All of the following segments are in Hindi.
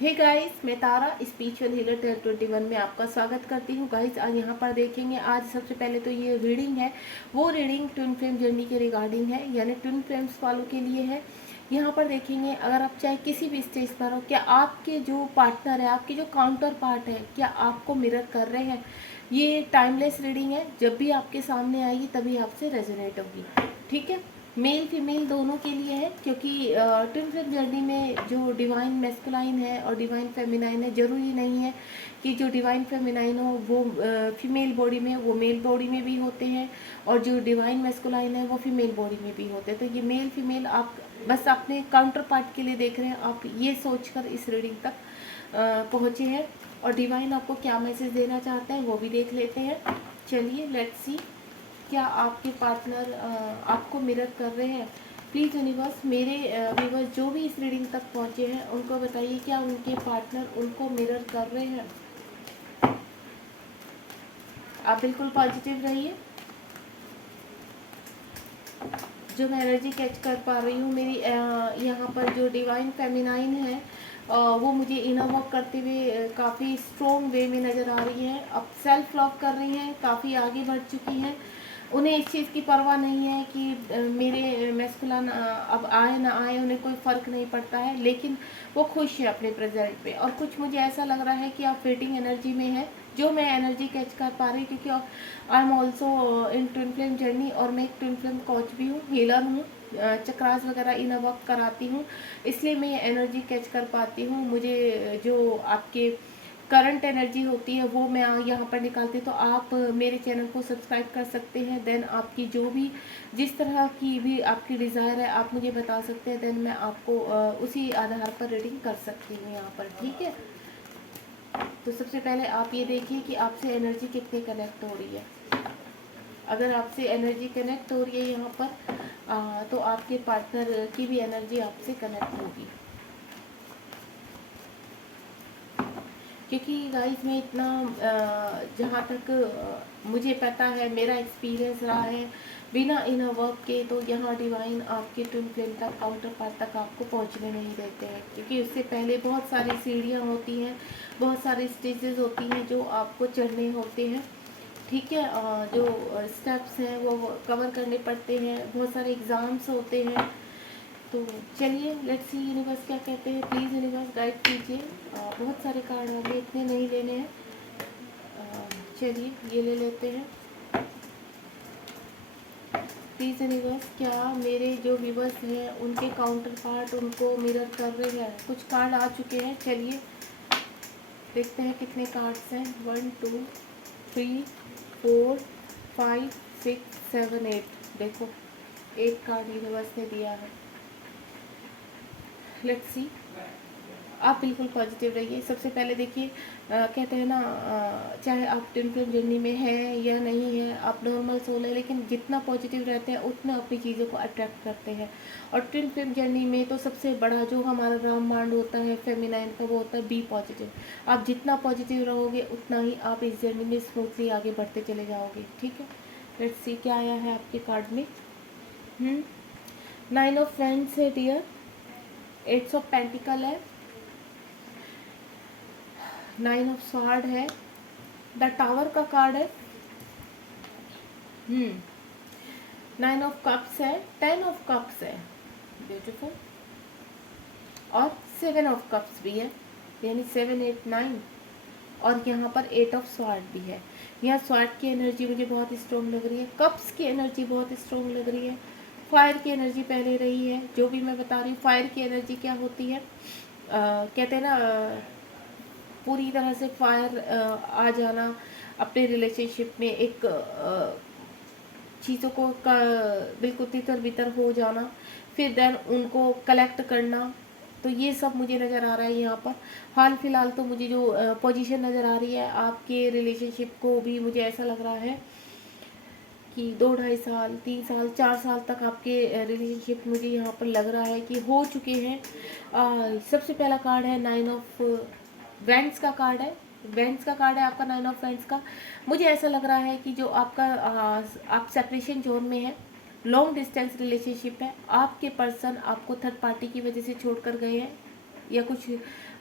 हे गाइस, मैं तारा स्पिरिचुअल हीलर 1021 में आपका स्वागत करती हूँ। गाइस, आज यहाँ पर देखेंगे। आज सबसे पहले तो ये रीडिंग है, वो रीडिंग ट्विन फ्लेम जर्नी के रिगार्डिंग है, यानी ट्विन फ्लेम्स वालों के लिए है। यहाँ पर देखेंगे, अगर आप चाहे किसी भी स्टेज पर हो, क्या आपके जो पार्टनर है, आपके जो काउंटर पार्ट है, क्या आपको मिरर कर रहे हैं। ये टाइमलेस रीडिंग है, जब भी आपके सामने आएगी तभी आपसे रेजोनेट होगी। ठीक है, मेल फीमेल दोनों के लिए है, क्योंकि ट्विन फ्लेम जर्नी में जो डिवाइन मैस्कुलाइन है और डिवाइन फेमिनाइन है, ज़रूरी नहीं है कि जो डिवाइन फेमिनाइन हो वो फीमेल बॉडी में, वो मेल बॉडी में भी होते हैं, और जो डिवाइन मैस्कुलाइन है वो फीमेल बॉडी में भी होते हैं। तो ये मेल फीमेल आप बस अपने काउंटर पार्ट के लिए देख रहे हैं, आप ये सोचकर इस रीडिंग तक पहुँचे हैं। और डिवाइन आपको क्या मैसेज देना चाहते हैं वो भी देख लेते हैं। चलिए, लेट्स सी, क्या आपके पार्टनर आपको मिरर कर रहे हैं। प्लीज़ यूनिवर्स, मेरे व्यूवर्स जो भी इस रीडिंग तक पहुंचे हैं उनको बताइए, क्या उनके पार्टनर उनको मिरर कर रहे हैं। आप बिल्कुल पॉजिटिव रहिए। जो मैं एनर्जी कैच कर पा रही हूँ, मेरी यहाँ पर जो डिवाइन फेमिनाइन है वो मुझे इनर वर्क करते हुए काफ़ी स्ट्रॉन्ग वे में नज़र आ रही है। अब सेल्फ लव कर रही हैं, काफ़ी आगे बढ़ चुकी हैं। उन्हें इस चीज़ की परवाह नहीं है कि मेरे मैस्कुलिन अब आए ना आए, उन्हें कोई फ़र्क नहीं पड़ता है, लेकिन वो खुश है अपने प्रेजेंट पे। और कुछ मुझे ऐसा लग रहा है कि आप वेटिंग एनर्जी में है, जो मैं एनर्जी कैच कर पा रही हूँ, क्योंकि I am also in twin flame journey, और मैं एक ट्विन फ्लेम कोच भी हूँ, हीलर हूँ, चक्रास वगैरह इनर वर्क कराती हूँ, इसलिए मैं ये एनर्जी कैच कर पाती हूँ। मुझे जो आपके करंट एनर्जी होती है वो मैं यहाँ पर निकालती हूँ। तो आप मेरे चैनल को सब्सक्राइब कर सकते हैं। देन आपकी जो भी जिस तरह की भी आपकी डिज़ायर है आप मुझे बता सकते हैं, देन मैं आपको उसी आधार पर रीडिंग कर सकती हूँ यहाँ पर। ठीक है, तो सबसे पहले आप ये देखिए कि आपसे एनर्जी कितनी कनेक्ट हो रही है। अगर आपसे एनर्जी कनेक्ट हो रही है यहाँ पर तो आपके पार्टनर की भी एनर्जी आपसे कनेक्ट होगी। क्योंकि गाइस, मैं इतना जहाँ तक मुझे पता है, मेरा एक्सपीरियंस रहा है, बिना इनर वर्क के तो यहाँ डिवाइन आपके ट्विन फ्लेम तक, काउंटर पार्ट तक आपको पहुँचने नहीं देते हैं। क्योंकि उससे पहले बहुत सारी सीढ़ियाँ होती हैं, बहुत सारी स्टेजेस होती हैं जो आपको चढ़ने होते हैं। ठीक है, जो स्टेप्स हैं वो कवर करने पड़ते हैं, बहुत सारे एग्ज़ाम्स होते हैं। तो चलिए, लेट्स सी यूनिवर्स क्या कहते हैं। प्लीज़ यूनिवर्स गाइड कीजिए। बहुत सारे कार्ड होंगे, इतने नहीं लेने हैं। चलिए, ये ले लेते हैं। प्लीज़ यूनिवर्स, क्या मेरे जो व्यूवर्स हैं उनके काउंटर पार्ट उनको मिरर कर रहे हैं। कुछ कार्ड आ चुके हैं, चलिए देखते हैं कितने कार्ड्स हैं। 1 2 3 4 5 6 7 8। देखो, एक कार्ड यूनिवर्स ने दिया है। लेट्स सी, आप बिल्कुल पॉजिटिव रहिए। सबसे पहले देखिए, कहते हैं ना, चाहे आप ट्विन फ्लेम जर्नी में हैं या नहीं है, आप नॉर्मल सोल है, लेकिन जितना पॉजिटिव रहते हैं उतना अपनी चीज़ों को अट्रैक्ट करते हैं। और ट्विन फ्लेम जर्नी में तो सबसे बड़ा जो हमारा रामबाण होता है फेमिनाइन का, वो होता है बी पॉजिटिव। आप जितना पॉजिटिव रहोगे उतना ही आप इस जर्नी में स्मूथली आगे बढ़ते चले जाओगे। ठीक है, लेट्स सी क्या आया है आपके कार्ड में। 9 ऑफ फ्रेंड्स है डियर, 8 ऑफ पेंटिकल है, 9 ऑफ स्वॉर्ड है, द टावर का कार्ड है, 9 ऑफ कप्स है, 10 ऑफ कप्स है, ब्यूटीफुल, और 7 ऑफ कप्स भी है, यानी 7 8 9, और यहाँ पर 8 ऑफ स्वॉर्ड भी है। यहाँ स्वॉर्ड की एनर्जी मुझे बहुत स्ट्रॉन्ग लग रही है, कप्स की एनर्जी बहुत स्ट्रॉन्ग लग रही है, फायर की एनर्जी पहले रही है। जो भी मैं बता रही हूँ, फायर की एनर्जी क्या होती है, कहते हैं ना, पूरी तरह से फायर आ जाना अपने रिलेशनशिप में, एक चीज़ों को बिल्कुल तितर बितर हो जाना, फिर देन उनको कलेक्ट करना। तो ये सब मुझे नज़र आ रहा है यहाँ पर। हाल फिलहाल तो मुझे जो पोजीशन नज़र आ रही है आपके रिलेशनशिप को भी, मुझे ऐसा लग रहा है कि 2 ढाई साल 3 साल 4 साल तक आपके रिलेशनशिप मुझे यहाँ पर लग रहा है कि हो चुके हैं। सबसे पहला कार्ड है 9 ऑफ वेंट्स का कार्ड है, वेंट्स का कार्ड है आपका, 9 ऑफ वेंट्स का। मुझे ऐसा लग रहा है कि जो आपका आप सेपरेशन जोन में है, लॉन्ग डिस्टेंस रिलेशनशिप है, आपके पर्सन आपको थर्ड पार्टी की वजह से छोड़कर गए हैं, या कुछ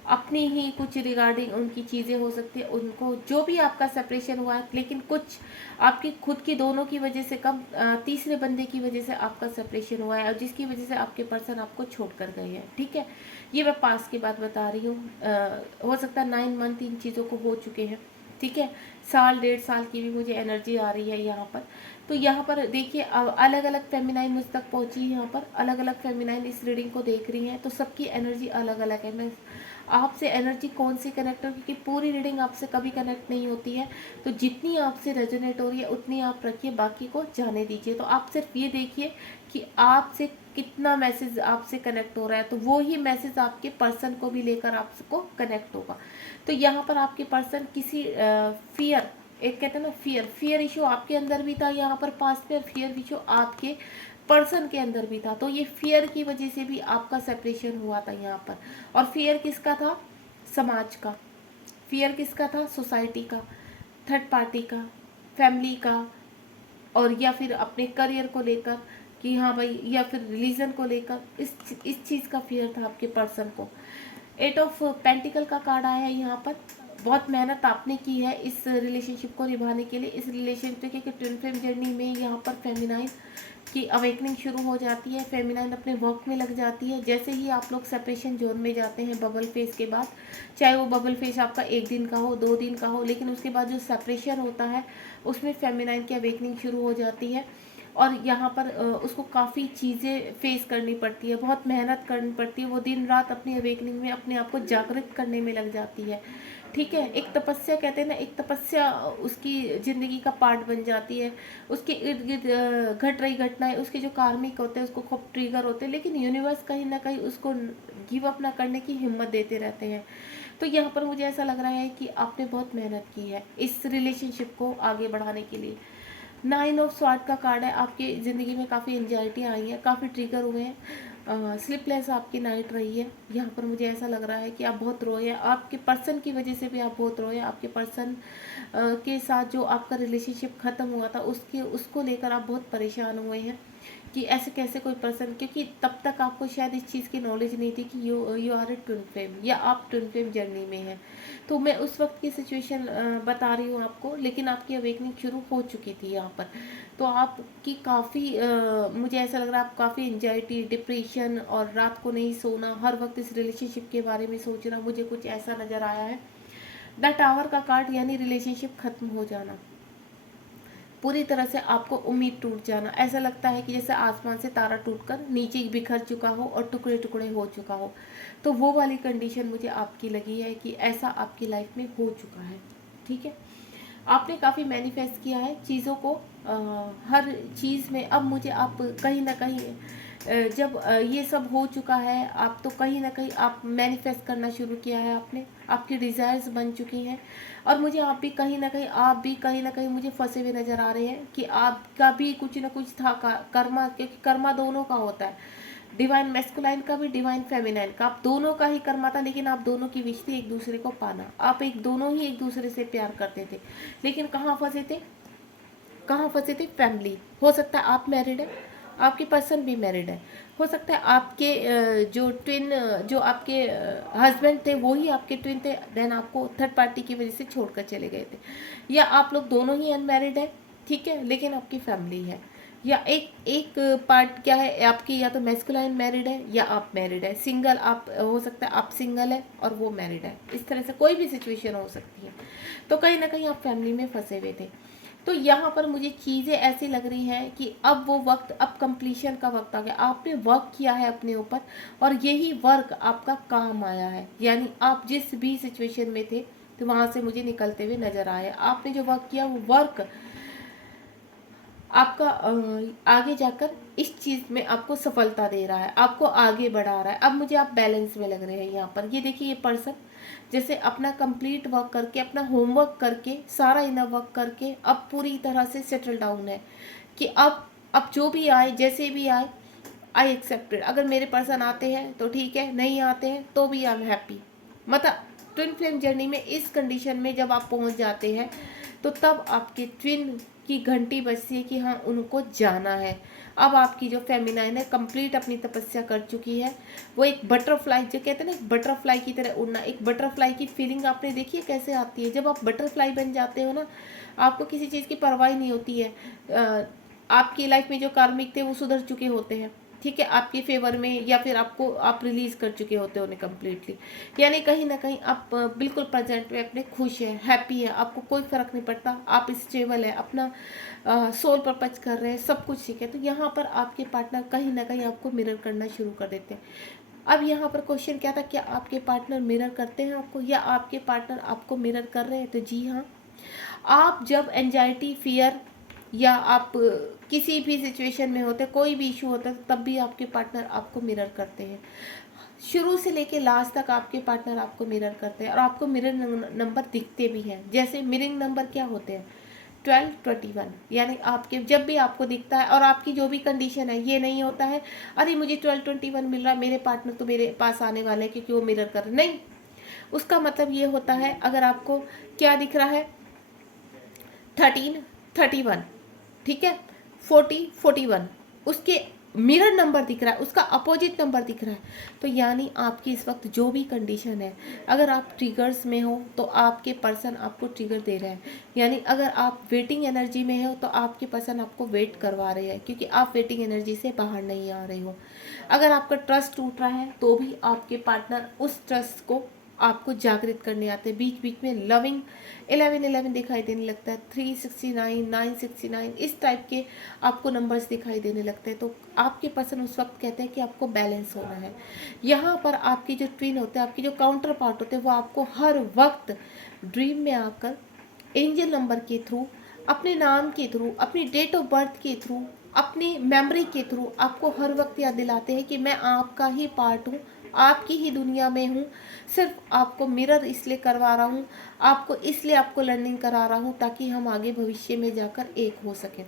अपनी ही कुछ रिगार्डिंग उनकी चीज़ें हो सकती है, उनको जो भी आपका सेपरेशन हुआ है, लेकिन कुछ आपकी खुद की दोनों की वजह से, कम तीसरे बंदे की वजह से आपका सेपरेशन हुआ है, और जिसकी वजह से आपके पर्सन आपको छोड़ कर गए हैं। ठीक है, ये मैं पास की बात बता रही हूँ। हो सकता है 9 मंथ इन चीज़ों को हो चुके हैं। ठीक है, साल 1.5 साल की भी मुझे एनर्जी आ रही है यहाँ पर। तो यहाँ पर देखिए, अलग अलग फेमिनाइन मुझ तक पहुँची है, यहाँ पर अलग अलग फेमिनाइन इस रीडिंग को देख रही हैं, तो सबकी एनर्जी अलग अलग है। मैं आपसे एनर्जी कौन सी कनेक्ट हो, क्योंकि पूरी रीडिंग आपसे कभी कनेक्ट नहीं होती है, तो जितनी आपसे रेजोनेट हो रही है उतनी आप रखिए, बाकी को जाने दीजिए। तो आप सिर्फ ये देखिए कि आपसे कितना मैसेज आपसे कनेक्ट हो रहा है, तो वो ही मैसेज आपके पर्सन को भी लेकर आपको कनेक्ट होगा। तो यहाँ पर आपके पर्सन किसी फियर, एक कहते हैं ना फियर इशू आपके अंदर भी था यहाँ पर पास्ट में, फियर इशू आपके पर्सन के अंदर भी था। तो ये फियर की वजह से भी आपका सेपरेशन हुआ था यहाँ पर। और फियर किसका था? समाज का। फियर किसका था? सोसाइटी का, थर्ड पार्टी का, फैमिली का, और या फिर अपने करियर को लेकर कि हाँ भाई, या फिर रिलीजन को लेकर, इस चीज़ का फियर था आपके पर्सन को। 8 ऑफ पेंटिकल का कार्ड आया है यहाँ पर। बहुत मेहनत आपने की है इस रिलेशनशिप को निभाने के लिए। इस रिलेशनशिप के ट्विन फ्लेम जर्नी में यहाँ पर फेमिनाइन की अवेकनिंग शुरू हो जाती है, फेमिनाइन अपने वर्क में लग जाती है। जैसे ही आप लोग सेपरेशन जोन में जाते हैं बबल फेज के बाद, चाहे वो बबल फेज आपका 1 दिन का हो, 2 दिन का हो, लेकिन उसके बाद जो सेपरेशन होता है उसमें फेमिनाइन की अवेकनिंग शुरू हो जाती है। और यहाँ पर उसको काफ़ी चीज़ें फेस करनी पड़ती है, बहुत मेहनत करनी पड़ती है। वो दिन रात अपनी अवेकनिंग में अपने आप को जागृत करने में लग जाती है। ठीक है, एक तपस्या कहते हैं ना, एक तपस्या उसकी ज़िंदगी का पार्ट बन जाती है। उसके इर्द गिर्द घट रही घटनाएं, उसके जो कार्मिक होते हैं उसको खूब ट्रिगर होते हैं, लेकिन यूनिवर्स कहीं ना कहीं उसको गिव अप ना करने की हिम्मत देते रहते हैं। तो यहाँ पर मुझे ऐसा लग रहा है कि आपने बहुत मेहनत की है इस रिलेशनशिप को आगे बढ़ाने के लिए। 9 ऑफ स्वॉर्ड का कार्ड है। आपकी ज़िंदगी में काफ़ी एंजाइटी आई है, काफ़ी ट्रिगर हुए हैं, स्लीपलेस आपकी नाइट रही है। यहाँ पर मुझे ऐसा लग रहा है कि आप बहुत रोए हैं, आपके पर्सन की वजह से भी आप बहुत रोए हैं। आपके पर्सन के साथ जो आपका रिलेशनशिप ख़त्म हुआ था उसको लेकर आप बहुत परेशान हुए हैं कि ऐसे कैसे कोई पर्सन, क्योंकि तब तक आपको शायद इस चीज़ की नॉलेज नहीं थी कि you are a twin flame, या आप ट्विन फ्लेम जर्नी में हैं। तो मैं उस वक्त की सिचुएशन बता रही हूँ आपको, लेकिन आपकी अवेकनिंग शुरू हो चुकी थी यहाँ पर। तो आपकी काफ़ी मुझे ऐसा लग रहा है आप काफ़ी एंजाइटी, डिप्रेशन और रात को नहीं सोना, हर वक्त इस रिलेशनशिप के बारे में सोचना, मुझे कुछ ऐसा नज़र आया है। द टावर का कार्ड यानी रिलेशनशिप खत्म हो जाना, पूरी तरह से आपको उम्मीद टूट जाना। ऐसा लगता है कि जैसे आसमान से तारा टूटकर नीचे बिखर चुका हो और टुकड़े टुकड़े हो चुका हो। तो वो वाली कंडीशन मुझे आपकी लगी है कि ऐसा आपकी लाइफ में हो चुका है। ठीक है, आपने काफ़ी मैनिफेस्ट किया है चीज़ों को, हर चीज़ में। अब मुझे आप कहीं ना कहीं जब ये सब हो चुका है, आप तो कहीं ना कहीं आप मैनिफेस्ट करना शुरू किया है आपने, आपकी डिज़ायर्स बन चुकी हैं। और मुझे आप भी कहीं ना कहीं मुझे फंसे हुए नज़र आ रहे हैं कि आपका भी कुछ ना कुछ था कर्मा, क्योंकि कर्मा दोनों का होता है, डिवाइन मैस्कुलाइन का भी, डिवाइन फेमिनाइन का, आप दोनों का ही कर्मा था। लेकिन आप दोनों की विश थी एक दूसरे को पाना, आप दोनों ही एक दूसरे से प्यार करते थे, लेकिन कहाँ फंसे थे? कहाँ फंसे थे? फैमिली। हो सकता है आप मैरिड है, आपके पर्सन भी मैरिड है, हो सकता है आपके जो ट्विन, जो आपके हस्बैंड थे वो ही आपके ट्विन थे, देन आपको थर्ड पार्टी की वजह से छोड़कर चले गए थे, या आप लोग दोनों ही अनमैरिड है। ठीक है, लेकिन आपकी फैमिली है, या एक एक पार्ट क्या है आपकी, या तो मैस्कुलाइन मैरिड है या आप मैरिड है, सिंगल आप, हो सकता है आप सिंगल है और वो मैरिड है, इस तरह से कोई भी सिचुएशन हो सकती है। तो कहीं ना कहीं आप फैमिली में फंसे हुए थे। तो यहाँ पर मुझे चीज़ें ऐसी लग रही हैं कि अब वो वक्त, अब कंप्लीशन का वक्त आ गया। आपने वर्क किया है अपने ऊपर और यही वर्क आपका काम आया है, यानी आप जिस भी सिचुएशन में थे तो वहाँ से मुझे निकलते हुए नजर आया। आपने जो वर्क किया वो वर्क आपका आगे जाकर इस चीज़ में आपको सफलता दे रहा है, आपको आगे बढ़ा रहा है। अब मुझे आप बैलेंस में लग रहे हैं यहाँ पर। ये देखिए, ये पर्सन जैसे अपना कंप्लीट वर्क करके, अपना होमवर्क करके, सारा इनर वर्क करके अब पूरी तरह से सेटल डाउन है कि अब जो भी आए, जैसे भी आए, आई एक्सेप्टेड। अगर मेरे पर्सन आते हैं तो ठीक है, नहीं आते हैं तो भी आई एम हैप्पी। मतलब ट्विन फ्लेम जर्नी में इस कंडीशन में जब आप पहुंच जाते हैं तो तब आपके ट्विन की घंटी बजती है कि हाँ उनको जाना है। अब आपकी जो फेमिनाइन है कंप्लीट अपनी तपस्या कर चुकी है। वो एक बटरफ्लाई, जो कहते हैं ना बटरफ्लाई की तरह उड़ना, एक बटरफ्लाई की फीलिंग आपने देखी है कैसे आती है जब आप बटरफ्लाई बन जाते हो ना, आपको किसी चीज़ की परवाह नहीं होती है। आपकी लाइफ में जो कार्मिक थे वो सुधर चुके होते हैं, ठीक है, आपके फेवर में, या फिर आपको आप रिलीज कर चुके होते हो उन्हें कम्प्लीटली। यानी कहीं ना कहीं आप बिल्कुल प्रेजेंट में अपने खुश है, हैप्पी है, आपको कोई फर्क नहीं पड़ता, आप स्टेबल है, अपना सोल पर्पज कर रहे हैं, सब कुछ ठीक है। तो यहाँ पर आपके पार्टनर कहीं ना कहीं आपको मिरर करना शुरू कर देते हैं। अब यहाँ पर क्वेश्चन क्या था, क्या आपके पार्टनर मिरर करते हैं आपको, या आपके पार्टनर आपको मिरर कर रहे हैं? तो जी हाँ, आप जब एंजाइटी, फियर, या आप किसी भी सिचुएशन में होते, कोई भी इशू होता है, तब भी आपके पार्टनर आपको मिरर करते हैं। शुरू से लेके लास्ट तक आपके पार्टनर आपको मिरर करते हैं, और आपको मिरर नंबर दिखते भी हैं। जैसे मिररिंग नंबर क्या होते हैं, 12, 21, यानी आपके जब भी आपको दिखता है, और आपकी जो भी कंडीशन है, ये नहीं होता है अरे मुझे 12, 21 मिल रहा है, मेरे पार्टनर तो मेरे पास आने वाले हैं क्योंकि वो मिरर कर रहे, नहीं। उसका मतलब ये होता है, अगर आपको क्या दिख रहा है, 13, 31, ठीक है, 40, 41, उसके मिरर नंबर दिख रहा है, उसका अपोजिट नंबर दिख रहा है, तो यानी आपकी इस वक्त जो भी कंडीशन है, अगर आप ट्रिगर्स में हो तो आपके पर्सन आपको ट्रिगर दे रहे हैं। यानी अगर आप वेटिंग एनर्जी में हो तो आपके पर्सन आपको वेट करवा रहे हैं, क्योंकि आप वेटिंग एनर्जी से बाहर नहीं आ रहे हो। अगर आपका ट्रस्ट टूट रहा है तो भी आपके पार्टनर उस ट्रस्ट को आपको जागृत करने आते हैं। बीच बीच में लविंग 1111 दिखाई देने लगता है, 369, 969, इस टाइप के आपको नंबर्स दिखाई देने लगते हैं। तो आपके पर्सन उस वक्त कहते हैं कि आपको बैलेंस होना है। यहाँ पर आपकी जो ट्विन होते हैं, आपकी जो काउंटर पार्ट होते हैं, वो आपको हर वक्त ड्रीम में आकर एंजल नंबर के थ्रू, अपने नाम के थ्रू, अपनी डेट ऑफ बर्थ के थ्रू, अपनी मेमोरी के थ्रू आपको हर वक्त याद दिलाते हैं कि मैं आपका ही पार्ट हूँ, आपकी ही दुनिया में हूँ। सिर्फ आपको मिरर इसलिए करवा रहा हूँ, आपको इसलिए आपको लर्निंग करा रहा हूँ ताकि हम आगे भविष्य में जाकर एक हो सकें।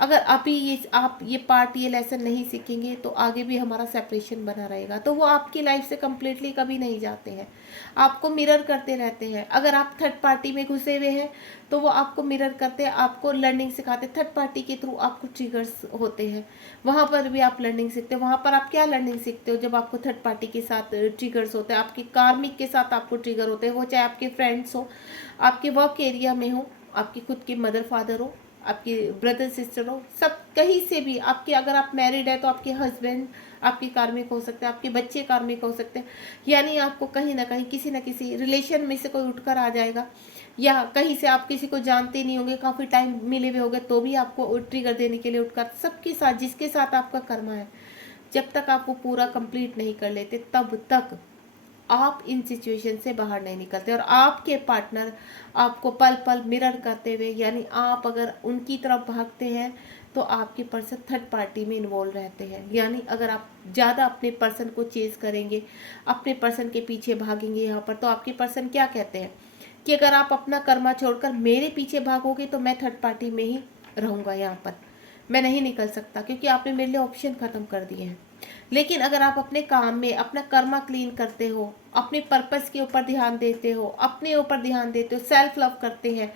अगर अभी आप ये पार्ट, ये लेसन नहीं सीखेंगे तो आगे भी हमारा सेपरेशन बना रहेगा। तो वो आपकी लाइफ से कम्प्लीटली कभी नहीं जाते हैं, आपको मिरर करते रहते हैं। अगर आप थर्ड पार्टी में घुसे हुए हैं तो वो आपको मिरर करते हैं, आपको लर्निंग सिखाते हैं। थर्ड पार्टी के थ्रू आपको ट्रिगर्स होते हैं, वहाँ पर भी आप लर्निंग सीखते हो। वहाँ पर आप क्या लर्निंग सीखते हो, जब आपको थर्ड पार्टी के साथ ट्रिगर्स होते हैं, आपके कार्मिक के साथ आपको ट्रिगर होते हैं, वो चाहे आपके फ्रेंड्स हो, आपके वर्क एरिया में हो, आपके खुद के मदर फादर हो, आपके ब्रदर सिस्टर हो, सब कहीं से भी आपके, अगर आप मैरिड है तो आपके हस्बैंड आपके कार्मिक हो सकते हैं, आपके बच्चे कार्मिक हो सकते हैं। यानी आपको कहीं ना कहीं किसी न किसी रिलेशन में से कोई उठकर आ जाएगा, या कहीं से आप किसी को जानते नहीं होंगे, काफ़ी टाइम मिले हुए होंगे, तो भी आपको ट्रिगर देने के लिए उठकर, सबके साथ जिसके साथ आपका कर्मा है, जब तक आप वो पूरा कंप्लीट नहीं कर लेते तब तक आप इन सिचुएशन से बाहर नहीं निकलते। और आपके पार्टनर आपको पल पल मिरर करते हुए, यानी आप अगर उनकी तरफ भागते हैं तो आपके पर्सन थर्ड पार्टी में इन्वॉल्व रहते हैं। यानी अगर आप ज़्यादा अपने पर्सन को चेज करेंगे, अपने पर्सन के पीछे भागेंगे यहाँ पर, तो आपके पर्सन क्या कहते हैं कि अगर आप अपना कर्मा छोड़कर मेरे पीछे भागोगे तो मैं थर्ड पार्टी में ही रहूँगा, यहाँ पर मैं नहीं निकल सकता, क्योंकि आपने मेरे लिए ऑप्शन ख़त्म कर दिए हैं। लेकिन अगर आप अपने काम में अपना कर्मा क्लीन करते हो, अपने पर्पस के ऊपर ध्यान देते हो, अपने ऊपर ध्यान देते हो, सेल्फ लव करते हैं,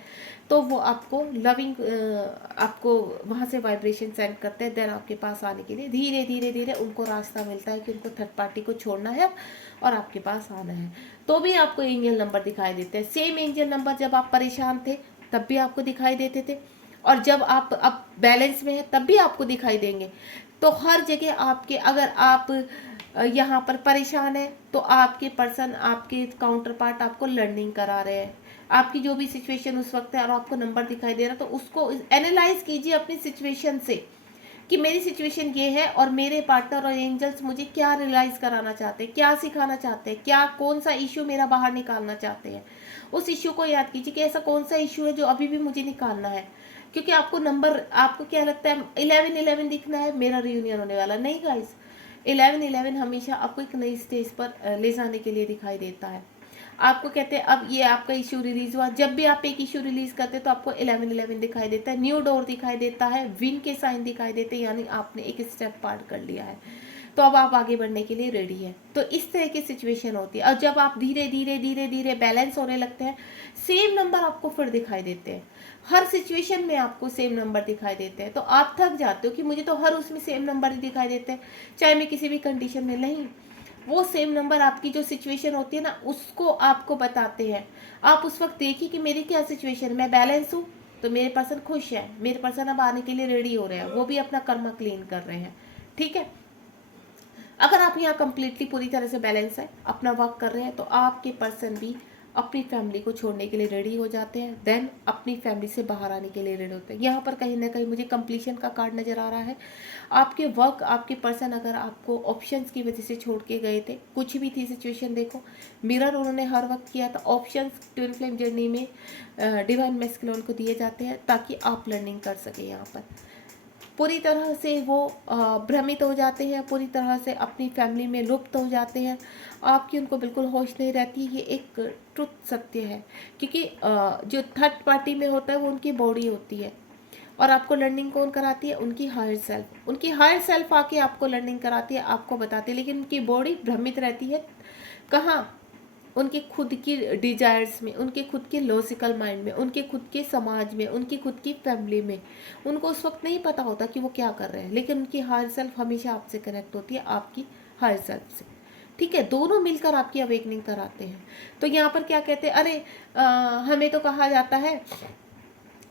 तो वो आपको लविंग, आपको वहाँ से वाइब्रेशन सेंड करते हैं। देन आपके पास आने के लिए धीरे धीरे धीरे उनको रास्ता मिलता है कि उनको थर्ड पार्टी को छोड़ना है और आपके पास आना है। तो भी आपको एंजल नंबर दिखाई देते हैं। सेम एंजल नंबर जब आप परेशान थे तब भी आपको दिखाई देते थे, और जब आप अब बैलेंस में है तब भी आपको दिखाई देंगे। तो हर जगह आपके, अगर आप यहाँ पर परेशान है तो आपके पर्सन, आपके काउंटर पार्ट आपको लर्निंग करा रहे हैं। आपकी जो भी सिचुएशन उस वक्त है और आपको नंबर दिखाई दे रहा है, तो उसको एनालाइज कीजिए अपनी सिचुएशन से कि मेरी सिचुएशन ये है और मेरे पार्टनर और एंजल्स मुझे क्या रियलाइज कराना चाहते हैं, क्या सिखाना चाहते हैं, क्या कौन सा इश्यू मेरा बाहर निकालना चाहते हैं। उस इश्यू को याद कीजिए कि ऐसा कौन सा इश्यू है जो अभी भी मुझे निकालना है। क्योंकि आपको नंबर, आपको क्या लगता है 1111 दिखना है, मेरा रियूनियन होने वाला, नहीं गाइस। 1111 हमेशा आपको एक नई स्टेज पर ले जाने के लिए दिखाई देता है। आपको कहते हैं अब ये आपका इशू रिलीज हुआ, जब भी आप एक इशू रिलीज करते हैं तो आपको 1111 दिखाई देता है, न्यू डोर दिखाई देता है, विन के साइन दिखाई देते हैं, यानी आपने एक स्टेप पार कर लिया है। तो अब आप आगे बढ़ने के लिए रेडी हैं। तो इस तरह की सिचुएशन होती है। और जब आप धीरे धीरे धीरे धीरे बैलेंस होने लगते हैं, सेम नंबर आपको फिर दिखाई देते हैं, हर सिचुएशन में आपको सेम नंबर दिखाई देते हैं। तो आप थक जाते हो कि मुझे तो हर उसमें सेम नंबर ही दिखाई देते हैं, चाहे मैं किसी भी कंडीशन में। नहीं, वो सेम नंबर आपकी जो सिचुएशन होती है ना, उसको आपको बताते हैं। आप उस वक्त देखिए कि मेरी क्या सिचुएशन है, मैं बैलेंस हूँ तो मेरे पर्सन खुश है, मेरे पर्सन अब आने के लिए रेडी हो रहे हैं, वो भी अपना कर्मा क्लीन कर रहे हैं। ठीक है, अगर आप यहाँ कंप्लीटली पूरी तरह से बैलेंस है, अपना वर्क कर रहे हैं, तो आपके पर्सन भी अपनी फैमिली को छोड़ने के लिए रेडी हो जाते हैं, देन अपनी फैमिली से बाहर आने के लिए रेडी होते हैं। यहाँ पर कहीं ना कहीं मुझे कंप्लीशन का कार्ड नज़र आ रहा है। आपके वर्क, आपके पर्सन अगर आपको ऑप्शंस की वजह से छोड़ के गए थे, कुछ भी थी सिचुएशन, देखो मिरर उन्होंने हर वक्त किया था। ऑप्शंस ट्विन फ्लेम जर्नी में डिवाइन मैस्कुलिन को दिए जाते हैं ताकि आप लर्निंग कर सके। यहाँ पर पूरी तरह से वो भ्रमित हो जाते हैं, पूरी तरह से अपनी फैमिली में लुप्त हो जाते हैं, आपकी उनको बिल्कुल होश नहीं रहती। ये एक ट्रुथ सत्य है, क्योंकि जो थर्ड पार्टी में होता है वो उनकी बॉडी होती है, और आपको लर्निंग कौन कराती है? उनकी हायर सेल्फ। उनकी हायर सेल्फ आके आपको लर्निंग कराती है, आपको बताती है, लेकिन उनकी बॉडी भ्रमित रहती है। कहाँ? उनके खुद की डिजायर्स में, उनके खुद के लॉजिकल माइंड में, उनके खुद के समाज में, उनकी खुद की फैमिली में। उनको उस वक्त नहीं पता होता कि वो क्या कर रहे हैं, लेकिन उनकी हायर सेल्फ हमेशा आपसे कनेक्ट होती है, आपकी हायर सेल्फ से। ठीक है, दोनों मिलकर आपकी अवेकनिंग कराते हैं। तो यहाँ पर क्या कहते हैं, अरे हमें तो कहा जाता है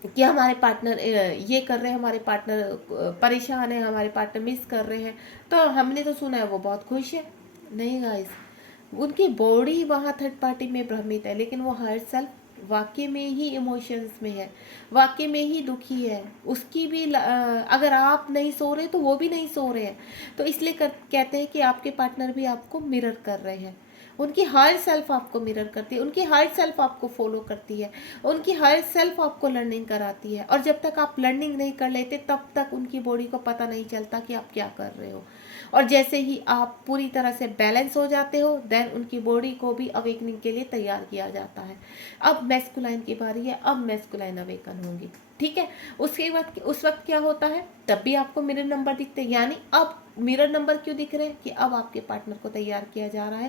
कि हमारे पार्टनर ये कर रहे हैं, हमारे पार्टनर परेशान है, हमारे पार्टनर मिस कर रहे हैं, तो हमने तो सुना है वो बहुत खुश है। नहीं गाइस, उनकी बॉडी वहाँ थर्ड पार्टी में भ्रमित है, लेकिन वो हर सेल्फ वाकई में ही इमोशंस में है, वाकई में ही दुखी है। उसकी भी अगर आप नहीं सो रहे तो वो भी नहीं सो रहे हैं। तो इसलिए कहते हैं कि आपके पार्टनर भी आपको मिरर कर रहे हैं। उनकी हायर सेल्फ आपको मिरर करती है, उनकी हायर सेल्फ आपको फॉलो करती है, उनकी हायर सेल्फ आपको लर्निंग कराती है। और जब तक आप लर्निंग नहीं कर लेते, तब तक उनकी बॉडी को पता नहीं चलता कि आप क्या कर रहे हो। और जैसे ही आप पूरी तरह से बैलेंस हो जाते हो, देन उनकी बॉडी को भी अवेकनिंग के लिए तैयार किया जाता है। अब मैस्कुलाइन की बारी है, अब मैस्कुलाइन अवेकन होंगी। ठीक है, उसके बाद उस वक्त क्या होता है, तब भी आपको मिरर नंबर दिखते हैं। यानी अब मिरर नंबर क्यों दिख रहे हैं? कि अब आपके पार्टनर को तैयार किया जा रहा है।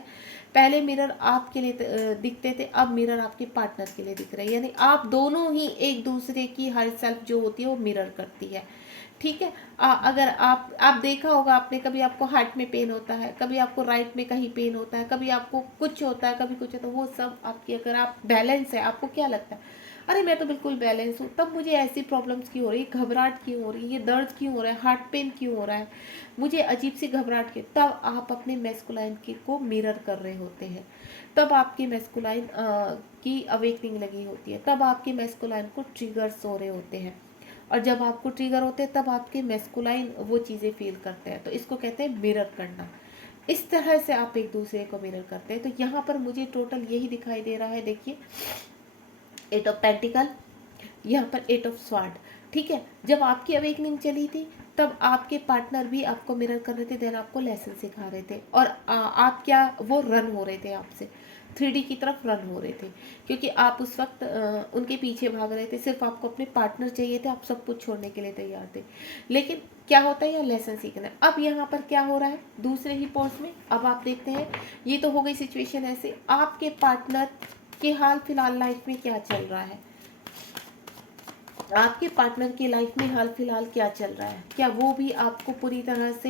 पहले मिरर आपके लिए दिखते थे, अब मिरर आपके पार्टनर के लिए दिख रहे हैं। यानी आप दोनों ही एक दूसरे की हर सेल्फ जो होती है वो मिरर करती है। ठीक है, अगर आप देखा होगा आपने, कभी आपको हार्ट में पेन होता है, कभी आपको राइट में कहीं पेन होता है, कभी आपको कुछ होता है, कभी कुछ होता है, वो सब आपकी, अगर आप बैलेंस है, आपको क्या लगता है, अरे मैं तो बिल्कुल बैलेंस हूँ, तब मुझे ऐसी प्रॉब्लम्स क्यों हो रही है, घबराहट क्यों हो रही है, ये दर्द क्यों हो रहा है, हार्ट पेन क्यों हो रहा है, मुझे अजीब सी घबराहट क्यों, तब आप अपने मैस्कुलाइन को मिरर कर रहे होते हैं। तब आपकी मैस्कुलाइन की अवेकनिंग लगी होती है, तब आपके मैस्कुलाइन को ट्रिगर्स हो रहे होते हैं। और जब आपको ट्रिगर होते हैं, तब आपके मैस्कुलाइन वो चीज़ें फील करते हैं। तो इसको कहते हैं मिरर करना। इस तरह से आप एक दूसरे को मिरर करते हैं। तो यहाँ पर मुझे टोटल यही दिखाई दे रहा है। देखिए, 8 ऑफ पेंटिकल, यहाँ पर 8 ऑफ स्वार्ड। ठीक है, जब आपकी अवेकनिंग चली थी, तब आपके पार्टनर भी आपको मिरर कर रहे थे, देन आपको लेसन सिखा रहे थे, और आप क्या, वो रन हो रहे थे आपसे, 3D की तरफ रन हो रहे थे, क्योंकि आप उस वक्त उनके पीछे भाग रहे थे। सिर्फ आपको अपने पार्टनर चाहिए थे, आप सब कुछ छोड़ने के लिए तैयार थे। लेकिन क्या होता है, यहाँ लेसन सीखना है। अब यहाँ पर क्या हो रहा है दूसरे ही पोर्स में, अब आप देखते हैं, ये तो हो गई सिचुएशन ऐसे, आपके पार्टनर के हाल फिलहाल लाइफ में क्या चल रहा है, आपके पार्टनर की लाइफ में हाल फिलहाल क्या चल रहा है, क्या वो भी आपको पूरी तरह से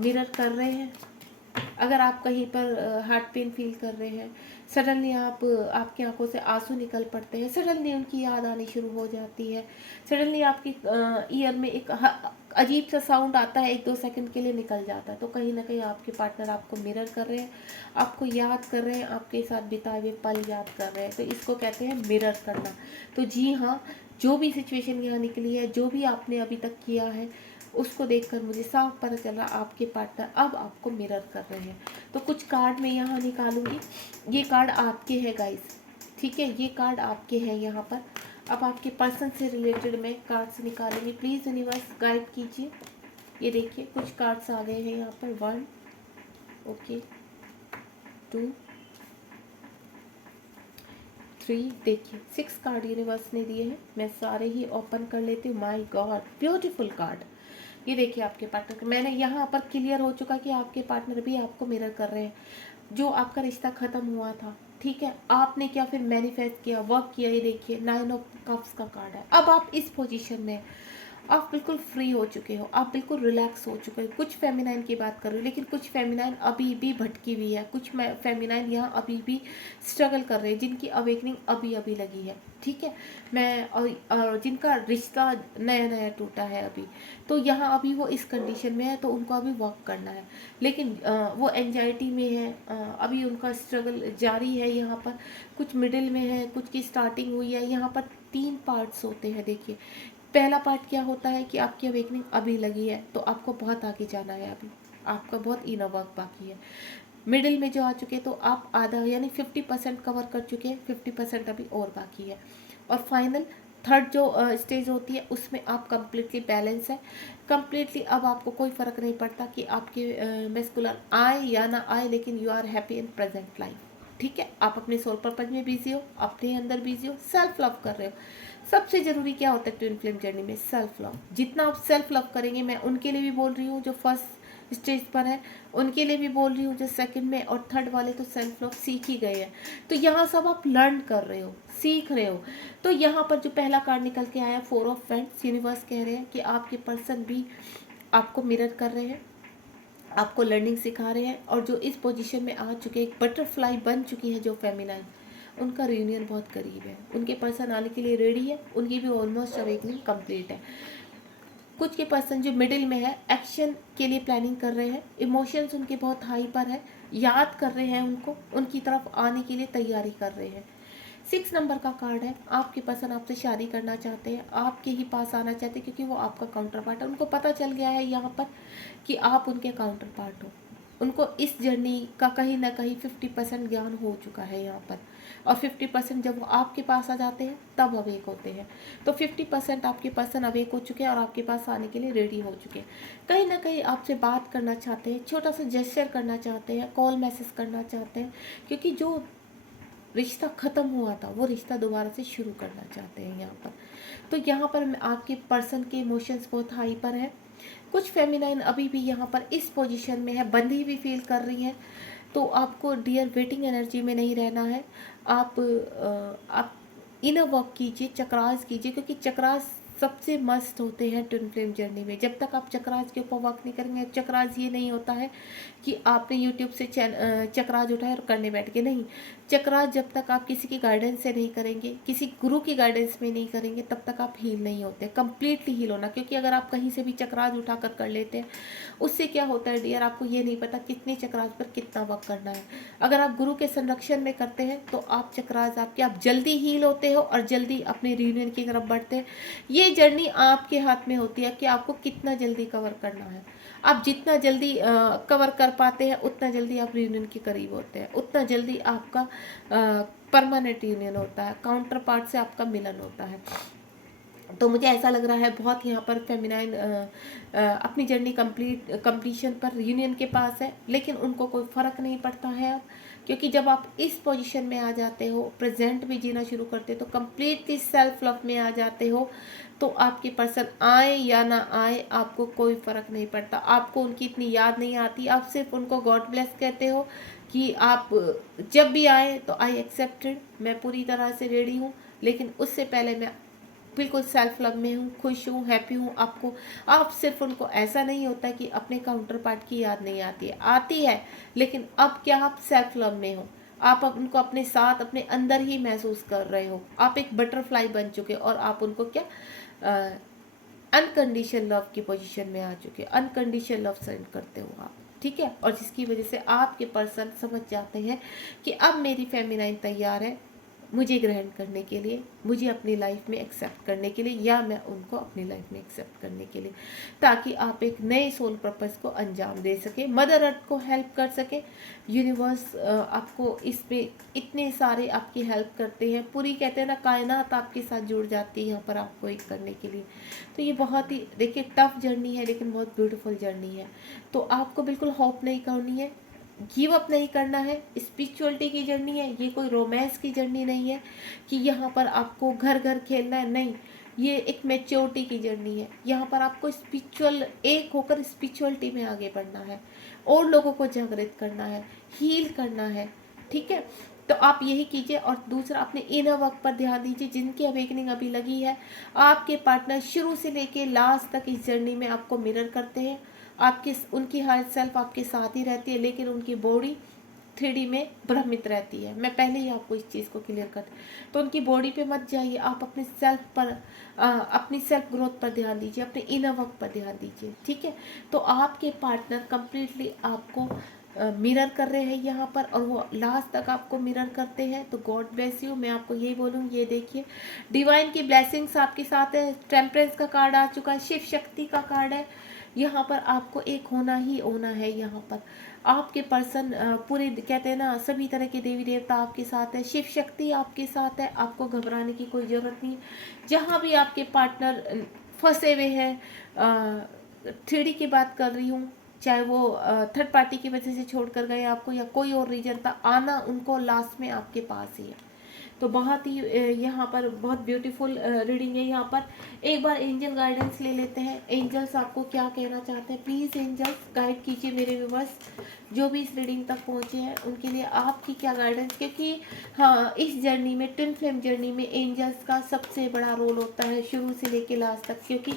मिरर कर रहे हैं। अगर आप कहीं पर हार्ट पेन फील कर रहे हैं, सडनली आपकी आंखों से आंसू निकल पड़ते हैं, सडनली उनकी याद आनी शुरू हो जाती है, सडनली आपकी ईयर में एक अजीब सा साउंड आता है, 1-2 सेकंड के लिए निकल जाता है, तो कहीं ना कहीं आपके पार्टनर आपको मिरर कर रहे हैं, आपको याद कर रहे हैं, आपके साथ बिताए हुए पल याद कर रहे हैं। तो इसको कहते हैं मिरर करना। तो जी हाँ, जो भी सिचुएशन यहाँ निकली है, जो भी आपने अभी तक किया है, उसको देखकर मुझे साफ पता चल रहा आपके पार्टनर अब आपको मिरर कर रहे हैं। तो कुछ कार्ड मैं यहाँ निकालूंगी, ये कार्ड आपके हैं गाइस। ठीक है, ये कार्ड आपके हैं यहाँ पर। अब आपके पर्सन से रिलेटेड मैं कार्ड्स निकालूंगी, प्लीज़ यूनिवर्स गाइड कीजिए। ये देखिए, कुछ कार्ड्स आ गए हैं यहाँ पर, 1, ओके, 2, 3, देखिए 6 कार्ड यूनिवर्स ने दिए हैं। मैं सारे ही ओपन कर लेती हूँ। My God, beautiful card. ये देखिए आपके पार्टनर, मैंने यहाँ पर क्लियर हो चुका कि आपके पार्टनर भी आपको मिरर कर रहे हैं। जो आपका रिश्ता ख़त्म हुआ था, ठीक है, आपने क्या फिर मैनिफेस्ट किया, वर्क किया। ये देखिए 9 ऑफ कप्स का कार्ड है। अब आप इस पोजीशन में, आप बिल्कुल फ्री हो चुके हो, आप बिल्कुल रिलैक्स हो चुके हो। कुछ फेमिनाइन की बात कर रही हूँ, लेकिन कुछ फेमिनाइन अभी भी भटकी हुई है, कुछ फेमिनाइन यहाँ अभी भी स्ट्रगल कर रहे हैं, जिनकी अवेकनिंग अभी अभी लगी है, ठीक है। जिनका रिश्ता नया नया टूटा है अभी, तो यहाँ अभी वो इस कंडीशन में है, तो उनको अभी वर्क करना है। लेकिन वो एंजाइटी में है, अभी उनका स्ट्रगल जारी है। यहाँ पर कुछ मिडिल में है, कुछ की स्टार्टिंग हुई है। यहाँ पर 3 पार्ट्स होते हैं। देखिए पहला पार्ट क्या होता है कि आपकी अवेकनिंग अभी लगी है, तो आपको बहुत आगे जाना है, अभी आपका बहुत इनर वर्क बाकी है। मिडिल में जो आ चुके तो आप आधा यानी 50% कवर कर चुके हैं, 50% अभी और बाकी है। और फाइनल थर्ड जो स्टेज होती है, उसमें आप कम्प्लीटली बैलेंस है, कम्प्लीटली अब आपको कोई फ़र्क नहीं पड़ता कि आपके मेस्कुलर आए या ना आए, लेकिन you are happy in present life, ठीक है। आप अपने सोल पर्पज में बिजी हो, अपने अंदर बिजी हो, सेल्फ लव कर रहे हो। सबसे ज़रूरी क्या होता है ट्विन फ्लेम जर्नी में? Self love. जितना आप सेल्फ लव करेंगे, मैं उनके लिए भी बोल रही हूँ जो फर्स्ट स्टेज पर है, उनके लिए भी बोल रही हूँ जो सेकंड में और थर्ड वाले तो सेल्फ लव सीख ही गए हैं। तो यहाँ सब आप लर्न कर रहे हो, सीख रहे हो। तो यहाँ पर जो पहला कार्ड निकल के आया 4 ऑफ फैंड्स, यूनिवर्स कह रहे हैं कि आपके पर्सन भी आपको मिरर कर रहे हैं, आपको लर्निंग सिखा रहे हैं। और जो इस पोजीशन में आ चुके, एक बटरफ्लाई बन चुकी है जो फेमिनाइन, उनका रियूनियन बहुत करीब है, उनके पर्सन आने के लिए रेडी है, उनकी भी ऑलमोस्ट अवेकनिंग कंप्लीट है। कुछ के पर्सन जो मिडिल में है, एक्शन के लिए प्लानिंग कर रहे हैं, इमोशंस उनके बहुत हाई पर है, याद कर रहे हैं उनको, उनकी तरफ आने के लिए तैयारी कर रहे हैं। 6 नंबर का कार्ड है, आपके पर्सन आपसे शादी करना चाहते हैं, आपके ही पास आना चाहते हैं, क्योंकि वो आपका काउंटर पार्ट है। उनको पता चल गया है यहाँ पर कि आप उनके काउंटर पार्ट हो। उनको इस जर्नी का कहीं ना कहीं 50% ज्ञान हो चुका है यहाँ पर, और 50% जब वो आपके पास आ जाते हैं तब अवेक होते हैं। तो 50% आपके पर्सन अवेक हो चुके हैं और आपके पास आने के लिए रेडी हो चुके हैं। कहीं ना कहीं आपसे बात करना चाहते हैं, छोटा सा जेस्चर करना चाहते हैं, कॉल मैसेज करना चाहते हैं, क्योंकि जो रिश्ता ख़त्म हुआ था वो रिश्ता दोबारा से शुरू करना चाहते हैं यहाँ पर। तो यहाँ पर आपके पर्सन के इमोशंस बहुत हाई पर है। कुछ फेमिनाइन अभी भी यहाँ पर इस पोजीशन में है, बंधी हुई फील कर रही है। तो आपको डियर वेटिंग एनर्जी में नहीं रहना है। आप इनर वर्क कीजिए, चक्रास कीजिए, क्योंकि चक्रास सबसे मस्त होते हैं ट्विन फ्लेम जर्नी में। जब तक आप चक्रास के ऊपर वर्क नहीं करेंगे, चक्रास ये नहीं होता है कि आपने यूट्यूब से चक्रास उठाए और करने बैठ के, नहीं। चक्रास जब तक आप किसी की गाइडेंस से नहीं करेंगे, किसी गुरु की गाइडेंस में नहीं करेंगे, तब तक आप हील नहीं होते, कंप्लीटली हील होना। क्योंकि अगर आप कहीं से भी चक्रास उठा कर लेते हैं, उससे क्या होता है डियर, आपको ये नहीं पता कितने चक्रास पर कितना वर्क करना है। अगर आप गुरु के संरक्षण में करते हैं तो आप चक्रास आपके, आप जल्दी हील होते हो और जल्दी अपने रियूनियन की तरफ बढ़ते हैं। ये जर्नी आपके हाथ में होती है कि आपको कितना जल्दी कवर करना है। आप जितना जल्दी कवर कर पाते हैं, उतना जल्दी आप रियूनियन के करीब होते हैं, उतना जल्दी आपका परमानेंट यूनियन होता है, काउंटर पार्ट से आपका मिलन होता है। तो मुझे ऐसा लग रहा है बहुत यहाँ पर फेमिनाइन अपनी जर्नी कंप्लीशन पर यूनियन के पास है, लेकिन उनको कोई फ़र्क नहीं पड़ता है अब। क्योंकि जब आप इस पोजीशन में आ जाते हो, प्रेजेंट भी जीना शुरू करते हो, तो कम्प्लीटली सेल्फ लव में आ जाते हो, तो आपके पर्सन आए या ना आए आपको कोई फ़र्क नहीं पड़ता। आपको उनकी इतनी याद नहीं आती, आप सिर्फ उनको गॉड ब्लेस कहते हो कि आप जब भी आए तो आई एक्सेप्टेड, मैं पूरी तरह से रेडी हूँ। लेकिन उससे पहले मैं बिल्कुल सेल्फ लव में हूँ, खुश हूँ, हैप्पी हूँ। आपको, आप सिर्फ उनको, ऐसा नहीं होता कि अपने काउंटर पार्ट की याद नहीं आती है, आती है, लेकिन अब क्या आप सेल्फ लव में हो, आप उनको अपने साथ, अपने अंदर ही महसूस कर रहे हो। आप एक बटरफ्लाई बन चुके और आप उनको क्या अनकंडीशन लव की पोजीशन में आ चुके, अनकंडीशन लव सेंड करते हो आप, ठीक है। और जिसकी वजह से आपके पर्सन समझ जाते हैं कि अब मेरी फेमिनाइन तैयार है मुझे ग्रहण करने के लिए, मुझे अपनी लाइफ में एक्सेप्ट करने के लिए, या मैं उनको अपनी लाइफ में एक्सेप्ट करने के लिए, ताकि आप एक नए सोल पर्पस को अंजाम दे सके, मदर अर्थ को हेल्प कर सके। यूनिवर्स आपको इसमें इतने सारे आपकी हेल्प करते हैं, पूरी कहते हैं ना कायनात आपके साथ जुड़ जाती है यहाँ पर आपको एक करने के लिए। तो ये बहुत ही देखिए टफ जर्नी है, लेकिन बहुत ब्यूटीफुल जर्नी है। तो आपको बिल्कुल होप नहीं करनी है, गिव अप नहीं करना है। स्पिरिचुअलिटी की जर्नी है ये, कोई रोमांस की जर्नी नहीं है कि यहाँ पर आपको घर घर खेलना है, नहीं। ये एक मैच्योरिटी की जर्नी है। यहाँ पर आपको स्पिरिचुअल एक होकर स्पिरिचुअलिटी में आगे बढ़ना है और लोगों को जागृत करना है, हील करना है, ठीक है। तो आप यही कीजिए। और दूसरा, अपने इनर वर्क पर ध्यान दीजिए। जिनकी अवेकनिंग अभी लगी है, आपके पार्टनर शुरू से लेके लास्ट तक इस जर्नी में आपको मिरर करते हैं। आपके उनकी हर सेल्फ आपके साथ ही रहती है, लेकिन उनकी बॉडी 3D में भ्रमित रहती है। मैं पहले ही आपको इस चीज़ को क्लियर कर, तो उनकी बॉडी पे मत जाइए, आप अपने सेल्फ पर अपनी सेल्फ ग्रोथ पर ध्यान दीजिए, अपने इनर वर्क पर ध्यान दीजिए, ठीक है। तो आपके पार्टनर कंप्लीटली आपको मिरर कर रहे हैं यहाँ पर, और वो लास्ट तक आपको मिरर करते हैं। तो गॉड ब्लेस यू। मैं आपको यही बोलूँगी, ये देखिए डिवाइन की ब्लेसिंग्स आपके साथ है। टेम्परेंस का कार्ड आ चुका है, शिव शक्ति का कार्ड है। यहाँ पर आपको एक होना ही होना है। यहाँ पर आपके पर्सन पूरे कहते हैं ना, सभी तरह के देवी देवता आपके साथ है, शिव शक्ति आपके साथ है। आपको घबराने की कोई ज़रूरत नहीं। जहाँ भी आपके पार्टनर फंसे हुए हैं, 3D की बात कर रही हूँ, चाहे वो थर्ड पार्टी की वजह से छोड़ कर गए आपको या कोई और रीजन था, आना उनको लास्ट में आपके पास ही है। तो बहुत ही यहाँ पर बहुत ब्यूटीफुल रीडिंग है। यहाँ पर एक बार एंजल गाइडेंस ले लेते हैं। एंजल्स आपको क्या कहना चाहते हैं, प्लीज़ एंजल्स गाइड कीजिए मेरे व्यूअर्स जो भी इस रीडिंग तक पहुँचे हैं, उनके लिए आपकी क्या गाइडेंस। क्योंकि हाँ, इस जर्नी में, ट्विन फ्लेम जर्नी में एंजल्स का सबसे बड़ा रोल होता है शुरू से लेके लास्ट तक। क्योंकि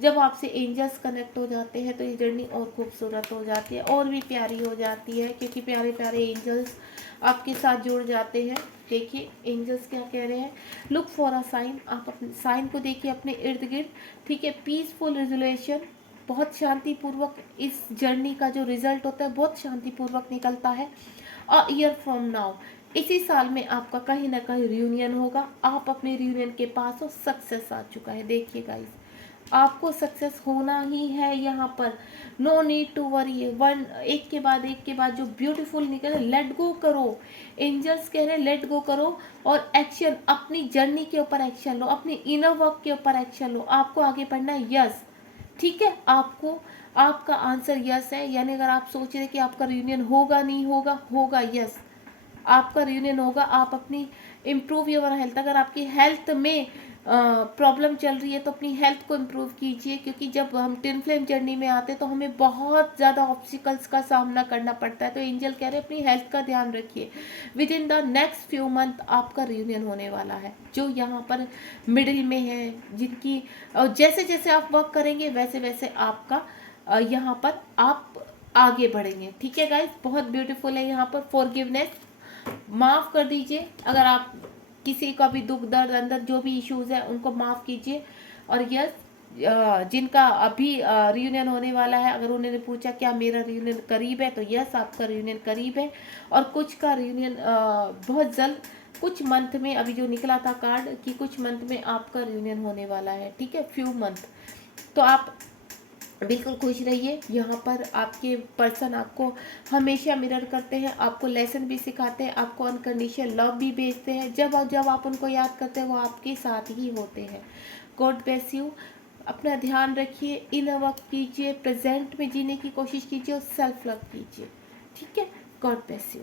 जब आपसे एंजल्स कनेक्ट हो जाते हैं तो ये जर्नी और खूबसूरत हो जाती है, और भी प्यारी हो जाती है, क्योंकि प्यारे प्यारे एंजल्स आपके साथ जुड़ जाते हैं। देखिए एंजल्स क्या कह रहे हैं, लुक फॉर अ साइन। आप अपने साइन को देखिए अपने इर्द गिर्द, ठीक है। पीसफुल रिजोल्यूशन, बहुत शांतिपूर्वक इस जर्नी का जो रिजल्ट होता है बहुत शांतिपूर्वक निकलता है। अ ईयर फ्रॉम नाउ, इसी साल में आपका कहीं ना कहीं रियूनियन होगा। आप अपने रियूनियन के पास हो, सक्सेस आ चुका है। देखिए गाइस, आपको सक्सेस होना ही है यहाँ पर, no need to worry. One एक के बाद जो ब्यूटीफुल निकले, लेट गो करो। एंजल्स कह रहे हैं लेट गो करो और एक्शन, अपनी जर्नी के ऊपर एक्शन लो, अपनी इनर वर्क के ऊपर एक्शन लो। आपको आगे बढ़ना है, यस, ठीक है। आपको, आपका आंसर यस है। यानी अगर आप सोच रहे कि आपका रियूनियन होगा नहीं होगा, होगा, यस आपका रियूनियन होगा। आप अपनी इम्प्रूव योर हेल्थ, अगर आपकी हेल्थ में प्रॉब्लम चल रही है तो अपनी हेल्थ को इम्प्रूव कीजिए। क्योंकि जब हम ट्विन फ्लेम जर्नी में आते हैं तो हमें बहुत ज़्यादा ऑब्स्टिकल्स का सामना करना पड़ता है। तो एंजल कह रहे हैं अपनी हेल्थ का ध्यान रखिए। With in the next few month आपका रियूनियन होने वाला है, जो यहाँ पर मिडिल में है, जिनकी जैसे जैसे आप वर्क करेंगे वैसे वैसे आपका यहाँ पर आप आगे बढ़ेंगे, ठीक है गाइज। बहुत ब्यूटीफुल है यहाँ पर फॉरगिवनेस, माफ़ कर दीजिए। अगर आप किसी का भी दुख दर्द अंदर जो भी इश्यूज है उनको माफ़ कीजिए। और यस, जिनका अभी रियूनियन होने वाला है, अगर उन्होंने पूछा क्या मेरा रियूनियन करीब है, तो यस आपका रियूनियन करीब है। और कुछ का रियूनियन बहुत जल्द, कुछ मंथ में, अभी जो निकला था कार्ड कि कुछ मंथ में आपका रियूनियन होने वाला है, ठीक है, फ्यू मंथ। तो आप बिल्कुल खुश रहिए। यहाँ पर आपके पर्सन आपको हमेशा मिरर करते हैं, आपको लेसन भी सिखाते हैं, आपको अनकंडीशनल लव भी भेजते हैं। जब आप उनको याद करते हैं वो आपके साथ ही होते हैं। God bless you. अपना ध्यान रखिए, इनर वर्क कीजिए, प्रेजेंट में जीने की कोशिश कीजिए और सेल्फ लव कीजिए, ठीक है। God bless you.